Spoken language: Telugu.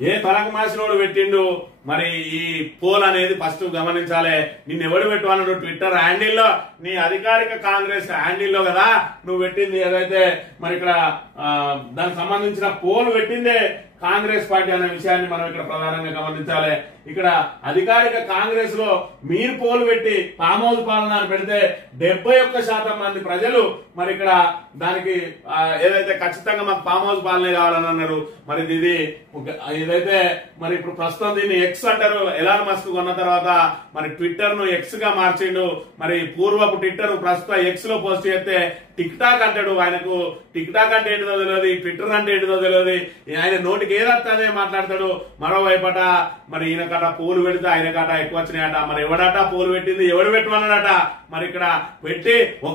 ఏ తలకు మాసినోడు పెట్టిండు మరి ఈ పోల్ అనేది ఫస్ట్ గమనించాలి. నిన్ను ఎవడు పెట్టాలన్నాడు? ట్విట్టర్ హ్యాండిల్లో, నీ అధికారిక కాంగ్రెస్ హ్యాండిల్లో కదా నువ్వు పెట్టింది. ఏదైతే మరి ఇక్కడ దానికి సంబంధించిన పోల్ పెట్టిందే కాంగ్రెస్ పార్టీ అనే విషయాన్ని మనం ఇక్కడ ప్రధానంగా గమనించాలి. ఇక్కడ అధికారిక కాంగ్రెస్ లో మీరు పోలు పెట్టి ఫామ్ హౌస్ పాలన పెడితే 71% మంది ప్రజలు మరి ఇక్కడ దానికి ఏదైతే ఖచ్చితంగా మాకు ఫామ్ హౌస్ పాలనే కావాలని అన్నారు. మరి ఇది ఏదైతే మరి ఇప్పుడు ప్రస్తుతం దీన్ని ఎక్స్ అంటారు. ఎలాన్ మస్క్ కొన్న తర్వాత మరి ట్విట్టర్ ను ఎక్స్ గా మార్చిండు. మరి పూర్వపు ట్విట్టర్ ప్రస్తుతం ఎక్స్ లో పోస్ట్ చేస్తే టిక్ టాక్ అంటాడు. ఆయనకు టిక్ టాక్ అంటే ఏంటిదో తెలియదు, ట్విట్టర్ అంటే ఏంటిదో తెలియదు. ఆయన నోటికి ఏదొస్తుందే మాట్లాడతాడు. మరోవైపట మరి ఈయన కట పోలు పెడితే ఆయన కట ఎక్కువ వచ్చినాయట. మరి ఎవడట పోలు పెట్టింది, ఎవడు పెట్టమన్నాడట. మరి ఇక్కడ పెట్టి ఒక